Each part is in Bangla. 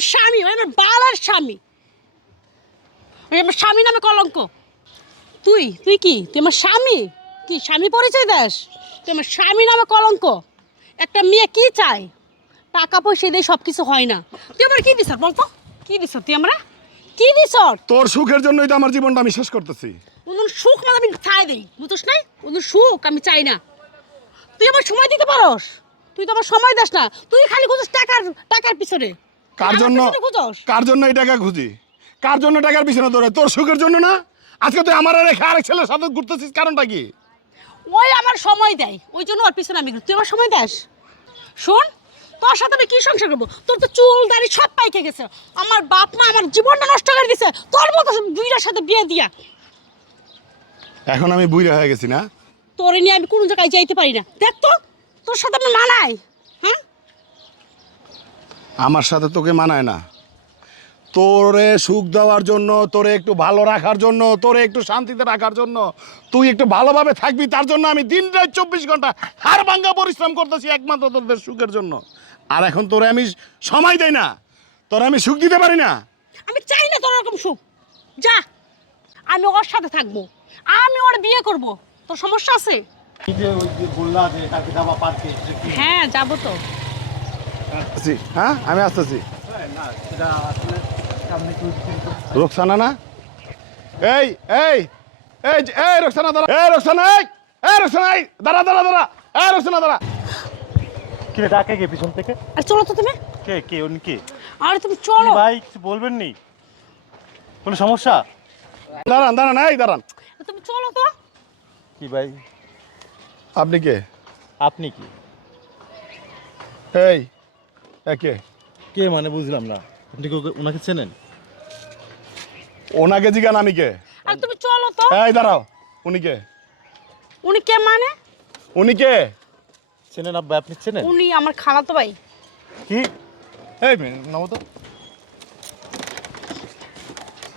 আমার স্বামী, আমার বালার স্বামী, আমার স্বামী নামে কলঙ্ক। তুই তুই কি তুই আমার স্বামী? কি স্বামী পরিচয় দাস? তুই আমার স্বামী নামে কলঙ্ক। একটা মেয়ে কি চায়? টাকা পয়সা দিয়ে সব কিছু হয় না। তুই আমার কি দিস বলতো? কি দিস তুই? আমরা কি দিস? তোর সুখের জন্যই তো আমার জীবনটা আমি শেষ করতেছি। ওদের সুখ মানে আমি চাই দেই, বুঝছ নাই? ওদের সুখ আমি চাই না। তুই আমার সময় দিতে পারস? তুই তো আমার সময় দাস না, তুই খালি খুঁজছ টাকার টাকার পিছনে। কার জন্য? কার জন্য এই টাকা খুঁজি? কার জন্য টাকার পিছনে দৌড়ে? তোর সুখের জন্য না? আজকে তুই আমার রেখে আরেক ছেলের সাথে ঘুরতেছিস, কারণটা কি? ওই আমার সময় দেয়, ওই জন্য ওর পিছনে আমি ঘুরি। তুই আমার সময় দাস? শোন, তোর সাথে আমি কি সংসার করবো? তোর তো চুল দাড়ি সব পাইকে গেছে। আমার বাপ মা আমার জীবনটা নষ্ট করে দিছে তোর মতো দুইটার সাথে বিয়ে দিয়া। এখন আমি বুইড়া হয়ে গেছি না? তোরে নিয়ে আমি কোনো জায়গায় যাইতে পারি না। দেখ তো, তোর সাথে আমি মানাই? হ্যাঁ, আমার সাথে তোকে মানায় না। তোরে সুখ দেওয়ার জন্য, তোরে একটু ভালো রাখার জন্য, তোরে একটু শান্তিতে রাখার জন্য, তুই একটু ভালোভাবে থাকবি তার জন্য আমি দিন রাত 24 ঘন্টা হাড় ভাঙ্গা পরিশ্রম করতেছি একমাত্র তোদের সুখের জন্য। আর এখন তোরে আমি সময় দেই না, তোরে আমি সুখ দিতে পারি না। আমি চাই না তোর এরকম সুখ। যা, আমি ওর সাথে থাকবো, আমি ওর বিয়ে করব। তোর সমস্যা আছে? হ্যাঁ, যাবো তো। হ্যাঁ, আমি আসতেছি। রোকসানা না? এই এই এই এই রোকসানা দাঁড়া, এই রোকসানা, এই রোকসানা, দাঁড়া দাঁড়া দাঁড়া, এই রোকসানা দাঁড়া। কি রে, ডাকে কে পিছন থেকে? আর চলো তো তুমি। কে কে উনি কে? আরে তুমি চলো ভাই, কিছু বলবেন নি? কোনো সমস্যা? দাঁড়ান দাঁড়ান, এই দাঁড়ান। তুমি চলো তো। কি ভাই? আপনি কে? আপনি কি? এই কে? কে মানে বুঝলাম না। আপনি কি ওনাকে চেনেন? ওনাকে জিজ্ঞান আমি কে? আর তুমি চলো তো। এই দাঁড়াও, উনি কে? উনি কে মানে? উনি কে? চেনেন আব্বা? আপনি চেনেন? উনি আমার খালাতো ভাই। কি? এই মেয়ে নামো তো।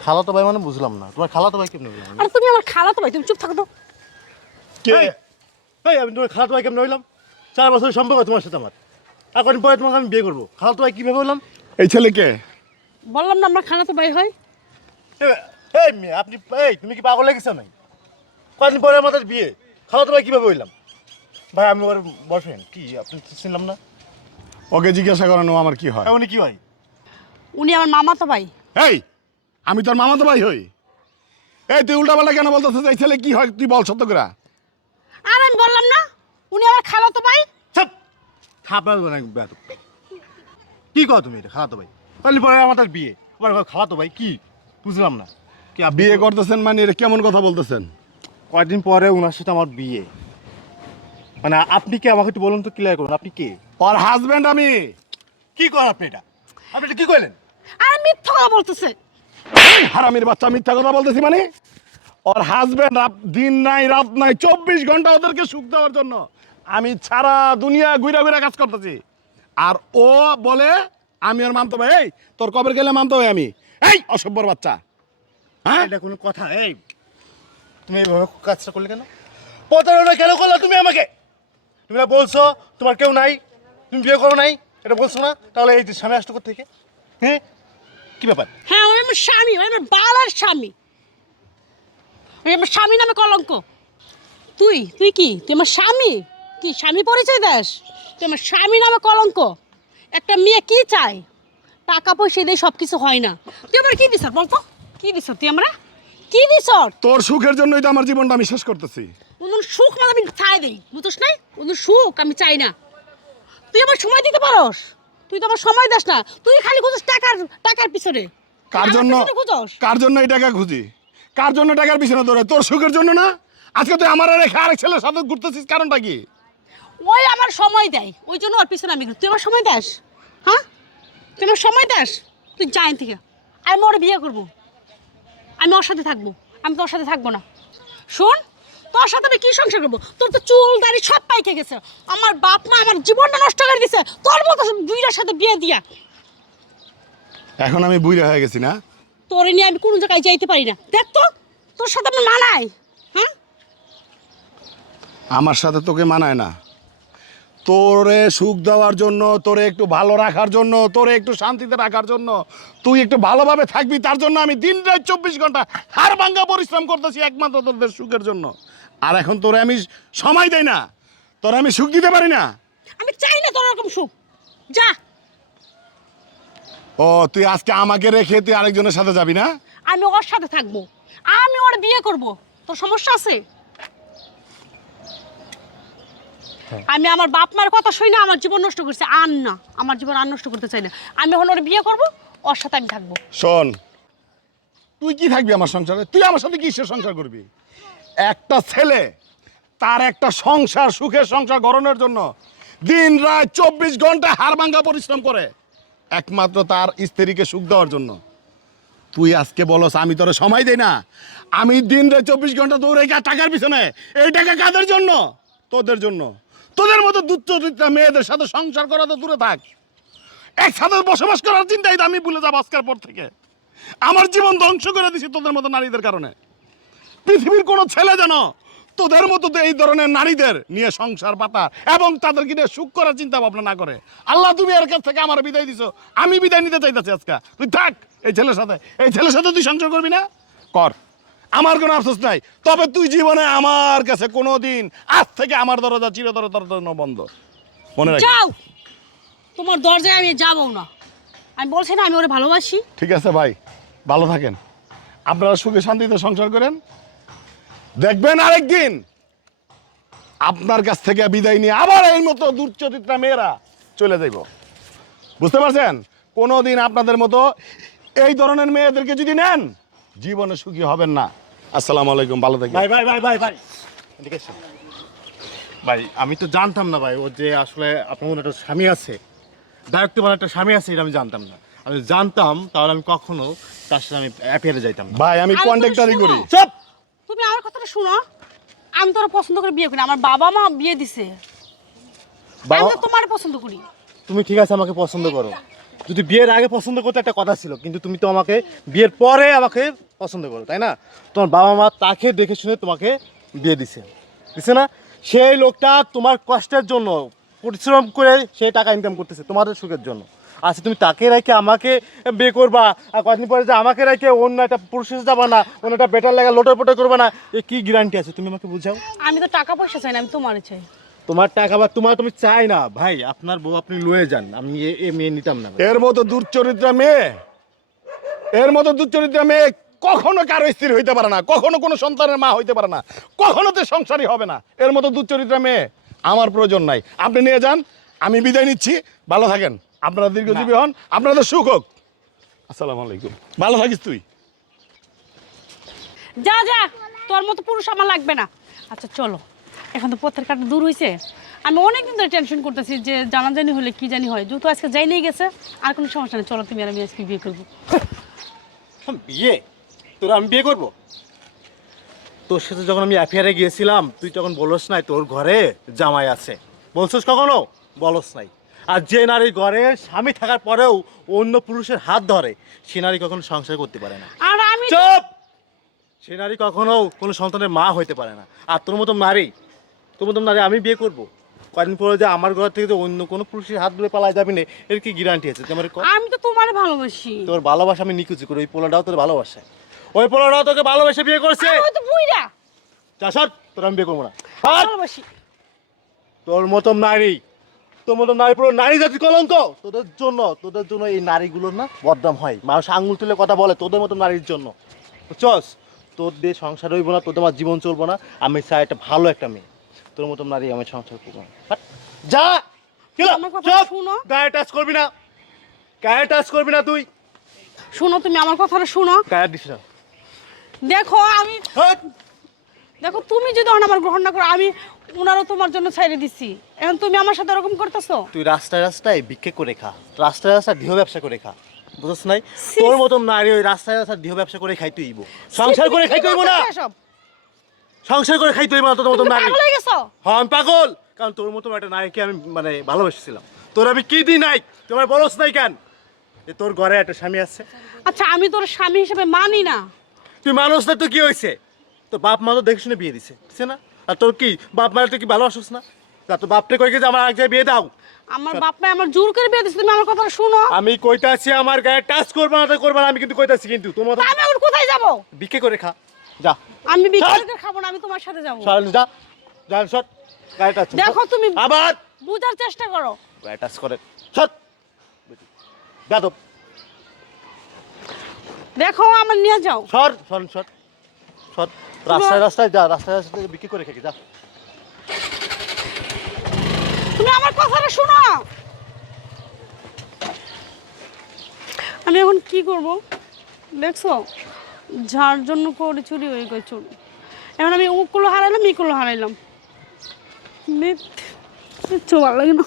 খালাতো ভাই মানে বুঝলাম না। তোমার খালাতো ভাই কেমন হইলাম? আর তুমি আমার খালাতো ভাই, তুমি চুপ থাকো তো। কে? এই আমি তোমার খালাতো ভাই কেমন হইলাম? 4 বছরের সম্পর্ক তোমার সাথে আমার। আর কদিন পরে তোমাকে আমি বিয়ে করবো। খালাতো ভাই কিভাবে হইলাম? এই ছেলে কে? বললাম না আমার খালাতো ভাই হয়। এই মেয়ে আপনি, এই তুমি কি পাগল লেগেছো নাই? কদিন পরে আমাদের বিয়ে, খালাতো ভাই কিভাবে হইলাম? ভাই আমি ওর বয়ফ্রেন্ড। কি আপনি চিনলাম না? ওকে জিজ্ঞাসা করেন ও আমার কি হয়। উনি কি হয়? উনি আমার মামাতো ভাই। এই, আমি তোর মামাতো ভাই হই? এই তুই উল্টাপাল্টা কেন বলতেছিস? এই ছেলে কি হয় তুই বল সত্য করে। আর আমি বললাম না উনি আমার খালাতো ভাই। ছাপ থাপড়া দেবো না বেয়াদব। কি কও তুমি? এটা খালাতো ভাই? কদিন পরে আমাদের বিয়ে, আবার খালাতো ভাই কি? বুঝলাম না। কি আপনি বিয়ে করতেছেন মানে এটা কেমন কথা বলতেছেন? কয়েকদিন পরে ওনার সাথে আমার বিয়ে, মানে আপনি কি আমাকে একটু বলুন তো, ক্লিয়ার করুন আপনি কে? ওর হাজবেন্ড আমি। কি করেন আপনি এটা? আপনি এটা কি করলেন? আর মিথ্যা কথা বলতেছে। হারামির বাচ্চা, মিথ্যা কথা বলতেছি মানে? ওর হাজবেন্ড দিন নাই রাত নাই 24 ঘন্টা ওদেরকে সুখ দেওয়ার জন্য আমি সারা দুনিয়া ঘুরা ঘুরা কাজ করতেছি। আর ও বলে আমি ওর মানতে ভাই। এই তোর কবে গেলে মানতে ভাই আমি? এই অসভ্যর বাচ্চা, হ্যাঁ? এটা কোনো কথা? এই তুমি এইভাবে কাজটা করলে কেন? প্রতারণা কেন করলে তুমি আমাকে? তুমি না বলছো তোমার কেউ নাই, তুমি বিয়ে করো নাই, এটা বলছো না? তাহলে এই যে স্বামী আসতো থেকে, হ্যাঁ কি ব্যাপার? হ্যাঁ, ওই আমার স্বামী, ওই আমার বালার স্বামী, ওই আমার স্বামী নামে কলঙ্ক। তুই তুই কি তুই আমার স্বামী? কি স্বামী পরিচয় দাস? তুই আমার স্বামী নামে কলঙ্ক। একটা মেয়ে কি চায়? টাকা পয়সা দিয়ে সব কিছু হয় না। তুই আমার কি দিস বলতো? কি দিস তুই? আমরা কি দিস? তোর সুখের জন্যই তো আমার জীবনটা আমি শেষ করতেছি। ওদের সুখ মানে আমি চাই দেই, বুঝছ নাই? ওদের সুখ আমি চাই না। তুই আমার সময় দিতে পারস? তুই তো আমার সময় দাস না, তুই খালি খুঁজছ টাকার টাকার পিছনে। কার জন্য? খুঁজস? কার জন্য এই টাকা খুঁজি? কার জন্য টাকার পিছনে দৌড়ে? তোর সুখের জন্য না? আজকে তুই আমার রেখে আরেক ছেলের সাথে ঘুরতেছিস, কারণটা কি? ওই আমার সময় দেয়, ওই জন্য ওর পিছনে আমি ঘুরি। তুই আমার সময় দাস? হ্যাঁ, তুই আমার সময় দাস? তুই যাই থেকে, আমি ওর বিয়ে করবো, আমি ওর সাথে থাকবো, আমি তোর সাথে থাকবো না। শোন, তোর সাথে আমি কি সংসার করবো? তোর তো চুল দাড়ি সব পাইকে গেছে। আমার বাপ মা আমার জীবনটা নষ্ট করে দিছে তোর মতো দুইটার সাথে বিয়ে দিয়া। এখন আমি বুইড়া হয়ে গেছি না? তোরে নিয়ে আমি কোনো জায়গায় যাইতে পারি না। দেখ তো, তোর সাথে আমি মানাই? হ্যাঁ, আমার সাথে তোকে মানায় না। তোরে সুখ দেওয়ার জন্য, তোরে একটু ভালো রাখার জন্য, তোরে একটু শান্তিতে রাখার জন্য, তুই একটু ভালোভাবে থাকবি তার জন্য আমি দিন রাত 24 ঘন্টা হাড় ভাঙ্গা পরিশ্রম করতেছি একমাত্র তোদের সুখের জন্য। আর এখন তোরে আমি সময় দেই না, তোরে আমি সুখ দিতে পারি না। আমি চাই না তোর এরকম সুখ। যা। ও তুই আজকে আমাকে রেখে তুই আরেকজনের সাথে যাবি না? আমি ওর সাথে থাকবো, আমি ওর বিয়ে করব। তোর সমস্যা আছে? আমি আমার বাপ মার কথা শুই না আমার জীবন নষ্ট করছে, আর না আমার জীবন আর নষ্ট করতে চাই না। আমি এখন ওর বিয়ে করব, ওর সাথে আমি থাকবো। শোন, তুই কি থাকবি আমার সংসারে? তুই আমার সাথে কিসের সংসার করবি? একটা ছেলে তার একটা সংসার, সুখের সংসার গড়ানোর জন্য দিন রাত 24 ঘন্টা হাড় ভাঙ্গা পরিশ্রম করে একমাত্র তার স্ত্রীকে সুখ দেওয়ার জন্য। তুই আজকে বলস আমি তোরে সময় দেই না, আমি দিন রাত 24 ঘন্টা দৌড়ে টাকার পিছনে। এই টাকা কাদের জন্য? তোদের জন্য। তোদের মতো দুচ্চরিত্রা মেয়েদের সাথে সংসার করা তো দূরে থাক, একসাথে বসবাস করার চিন্তাই তো আমি ভুলে যাবো আজকের পর থেকে। আমার জীবন ধ্বংস করে দিছি তোদের মতো নারীদের কারণে। পৃথিবীর কোনো ছেলে যেন তোদের মতো তো এই ধরনের নারীদের নিয়ে সংসার পাতা এবং তাদেরকে নিয়ে সুখ করার চিন্তা ভাবনা না করে। আল্লাহ তুমি এর কাছ থেকে আমার বিদায় দিছো, আমি বিদায় নিতে চাইতেছি আজকে। তুই থাক এই ছেলের সাথে, এই ছেলের সাথে তুই সংসার করবি না, কর, আমার কোনো আফসোস নাই। তবে তুই জীবনে আমার কাছে কোনো দিন, আজ থেকে আমার দরজা চিরতরে তোর জন্য বন্ধ, মনে রাখ। যাও, তোমার দরজায় আমি যাবো না। আমি বলছি না আমি ওরে ভালোবাসি। ঠিক আছে ভাই, ভালো থাকেন, আপনারা সুখে শান্তিতে সংসার করেন। দেখবেন আরেকদিন আপনার কাছ থেকে বিদায় নিয়ে আবার এই মতো দুর্চরিত্রা মেয়েরা চলে যাইব, বুঝতে পারছেন? কোনোদিন আপনাদের মতো এই ধরনের মেয়েদেরকে যদি নেন জীবনে সুখী হবেন না। আসসালামু আলাইকুম, ভালো থাকবেন। ভাই ভাই ভাই ভাই ভাই এদিকে এসো। ভাই আমি তো জানতাম না ভাই, ওর যে আসলে আপনার মনে একটা স্বামী আছে, দায়িত্ববান একটা স্বামী আছে, এটা আমি জানতাম না। আমি জানতাম তাহলে আমি কখনো তার সাথে আমি অ্যাফেয়ারে যাইতাম না। ভাই আমি আমি তো কন্ট্রাক্টরি করি। শুনো। চুপ! তুমি আমার কথাটা শুনো। আমি তোরা পছন্দ করে বিয়ে করি, আমার বাবা মা বিয়ে দিছে। আমি তো তোমার পছন্দ করি। তুমি ঠিক আছে আমাকে পছন্দ করো, যদি বিয়ের আগে পছন্দ করতে একটা কথা ছিল, কিন্তু তুমি তো আমাকে বিয়ের পরে আমাকে পছন্দ করো, তাই না? তোমার বাবা মা তাকে দেখে শুনে তোমাকে বিয়ে দিছে না? সেই লোকটা তোমার কষ্টের জন্য পরিশ্রম করে সেই টাকা ইনকাম করতেছে তোমাদের সুখের জন্য। আচ্ছা তুমি তাকে রেখে আমাকে বিয়ে করবা, আর কয়েকদিন পরে যে আমাকে রেখে অন্য একটা পুরুষের যাবা না, অন্য একটা বেটার লাগা লোটর পোটর করবা না, এ কি গ্যারান্টি আছে? তুমি আমাকে বুঝাও। আমি তো টাকা পয়সা চাই না, আমি তোমার চাই। তোমার টাকা বা তুমি চাই না ভাই, আপনার বউ আপনি লয়ে যান, আমি এ মেয়ে নিতাম না ভাই। এর মতো দুর্চরিত্রা মেয়ে, এর মতো দুর্চরিত্রা মেয়ে কখনো কারো স্ত্রী হইতে পারে না, কখনো কোনো সন্তানের মা হইতে পারে না, কখনো তো সংসারই হবে না। এর মতো দুর্চরিত্রা মেয়ে আমার প্রয়োজন নাই। আপনি নিয়ে যান, আমি বিদায় নিচ্ছি, ভালো থাকেন, আপনারা দীর্ঘজীবী হন, আপনাদের সুখ হোক। আসসালামু আলাইকুম, ভালো থাকিস তুই। যা যা, তোর মতো পুরুষ আমার লাগবে না। আচ্ছা চলো, এখন তো পথের কাটা দূর হয়েছে। আমি অনেকদিন ধরে টেনশন করতেছি যে জানাজানি হলে কি জানি হয়, যেহেতু আজকে যাই নিয়ে গেছে আর কোনো সমস্যা নেই। চলো তুমি আর আমি আজকে বিয়ে করবো। বিয়ে? তোর আমি বিয়ে করব? তোর সাথে যখন আমি অ্যাফেয়ারে গিয়েছিলাম তুই তখন বলস নাই তোর ঘরে জামাই আছে? বলছিস কখনো? বলস নাই। আর যে নারী ঘরে স্বামী থাকার পরেও অন্য পুরুষের হাত ধরে সে নারী কখনো সংসার করতে পারে না। আর আমি চুপ! সে নারী কখনো কোনো সন্তানের মা হইতে পারে না। আর তোর মতো নারী আমি বিয়ে করব? কয়েকদিন পরে যে আমার ঘর থেকে তো অন্য কোনো পুরুষের হাত ধরে পালায় যাবি না, এর কি গ্যারান্টি আছে? তোমার আমি তো তোমার ভালোবাসি। তোর ভালোবাসা আমি নিকুচি করি, ওই পোলাটাও তোর ভালোবাসে, ওই পোলাটাও তোকে ভালোবেসে বিয়ে করছে। আমি তো বুইড়া চাষার তোর আমি বিয়ে করবো না। হাট! ভালোবাসি। তোর মতো নারী, তোর মতো নারী পুরো নারী জাতির কলঙ্ক। তোদের জন্য এই নারীগুলোর না বদনাম হয়, মানুষ আঙুল তুলে কথা বলে তোদের মতো নারীর জন্য। চস তোর দিয়ে সংসার হইব না, তোদের আমার জীবন চলবো না। আমি চাই একটা ভালো একটা মেয়ে, তোর মতো নারী আমি সংসার করবো না। হাট! যা! আমার কথা চুপ! শুনো। গায়ে টাচ করবি না, গায়ে টাচ করবি না তুই। শোনো, তুমি আমার কথাটা শোনো। গায়ে দিস না। দেখো আমি হাট! দেখো তুমি যদি এখন আমার গ্রহণ না করো, আমি ওনারও তোমার জন্য ছেড়ে দিছি। এখন তুমি আমার সাথে এরকম করতেছো। তুই রাস্তায় রাস্তায় ভিক্ষে করে খা, রাস্তায় রাস্তায় দেহ ব্যবসা করে খা, বুঝছ নাই? তোর মতন নারী ওই রাস্তায় রাস্তায় দেহ ব্যবসা করে খাইতে হইব, সংসার করে খাইতে হইব না, সংসার করে খাইতে হইব না। তোর মতন নারী পাগল হয়ে গেছো। হ্যাঁ আমি পাগল, কারণ তোর মতন একটা নারীকে আমি ভালোবেসেছিলাম। তোর আমি কি দিই নাই, তোমার বলস নাই কেন? তোর ঘরে একটা স্বামী আছে। আচ্ছা আমি তোর স্বামী হিসেবে মানি না। তুই মানুষ না তো কি হয়েছে? তোর বাপ মা তো দেখে শুনে বিয়ে দিছে না? আর তোর কি বাপ মায়ের তুই কি ভালোবাসিস না? তা তো বাপরে কই গেছে আমার এক জায়গায় বিয়ে দাও। আমার বাপ মা আমার জোর করে বিয়ে দিচ্ছে, তুমি আমার কথা শুনো। আমি কইতাছি আমার গায়ে টাচ করবা না, করবা না, আমি কিন্তু কইতাছি, কিন্তু তোমার তা আমি এখন কোথায় যাব? বিকে করে খা যা। আমি বিক্রি করে খাবো না, আমি তোমার সাথে যাব। চল যা, যা সর, গায়ে টাচ। দেখো তুমি আবার বুঝার চেষ্টা করো। গায়ে টাচ করে সর, যা তো, দেখো আমার নিয়ে যাও। সর সর সর সর, রাস্তায় রাস্তায় যা, রাস্তায় রাস্তায় বিক্রি করে খেয়ে যা। তুমি আমার কথাটা শোনো। আমি এখন কি করব দেখছো, যার জন্য করে চুরি হয়ে গেছে চুরি। এখন আমি ওগুলো হারাইলাম, এগুলো হারাইলাম, ভালো লাগে না।